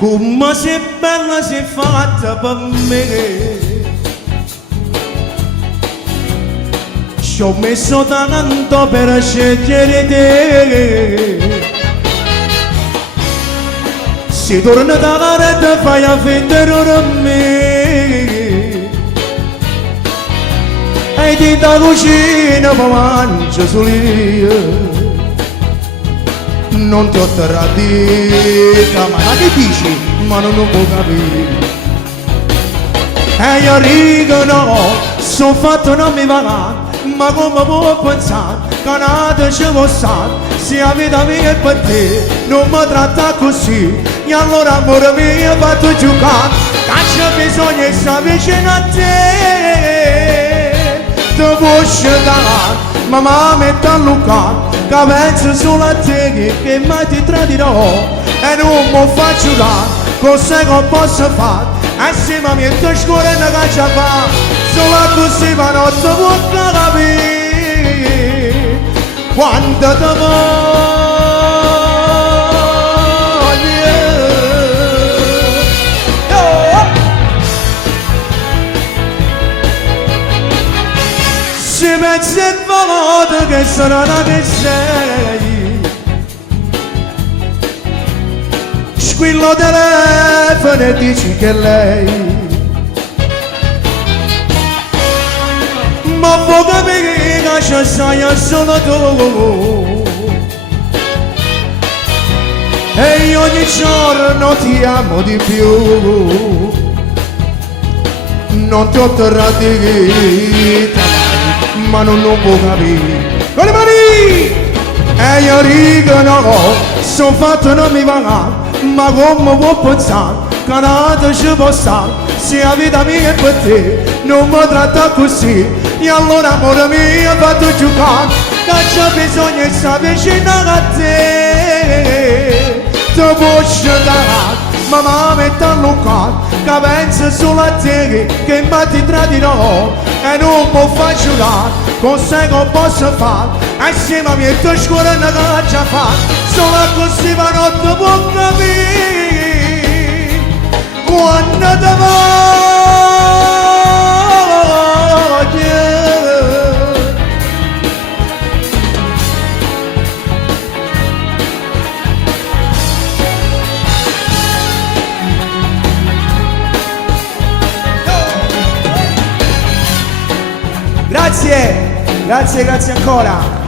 Come sei bella sei fatta per me. Ci ho messo tanto per scegliere te. Si torna dalla rete fai a vendere a me. E ti da cucina ma mangio solo io. Non ti ho tradita, ma che dici? Ma non lo può capire. E io rigo no, sono fatto non mi va, ma come può pensare che nata ci può stare? Se la vita mia è per te, non mi tratta così. E allora amore mio fatto giocare, che c'è bisogno di stare vicino a te. Ti può scegliere, ma mi metto a lucare. Che penso solo a te che mai ti tradirò e non mi faccio là, cos'è che posso fare? Assieme a me ti scuola una caccia fa, solo così ma non ti può capire quando ti voglio. Se pensi e volete che sarà la che sei, squillo telefono e dici che lei, ma può capire che ci sei solo tu. E io ogni giorno ti amo di più. Non ti ho tradita, ma non lo può capire. Con le mani! E io rigo no, sono fatto non mi va, ma come può pensare che nata ci può stare? Se la vita mia è per te, non mi tratta così. E allora amore mio fatto giocare, che c'è bisogno di stare vicino a te. Ti può scegliere, ma mi metto a lucare, che penso solo a te che mai ti tradirò e non mi faccio là, cos'è che posso fare? Assieme a me ti scuola una caccia fa, solo così ma non ti può capire quando ti voglio. Grazie, grazie, grazie ancora.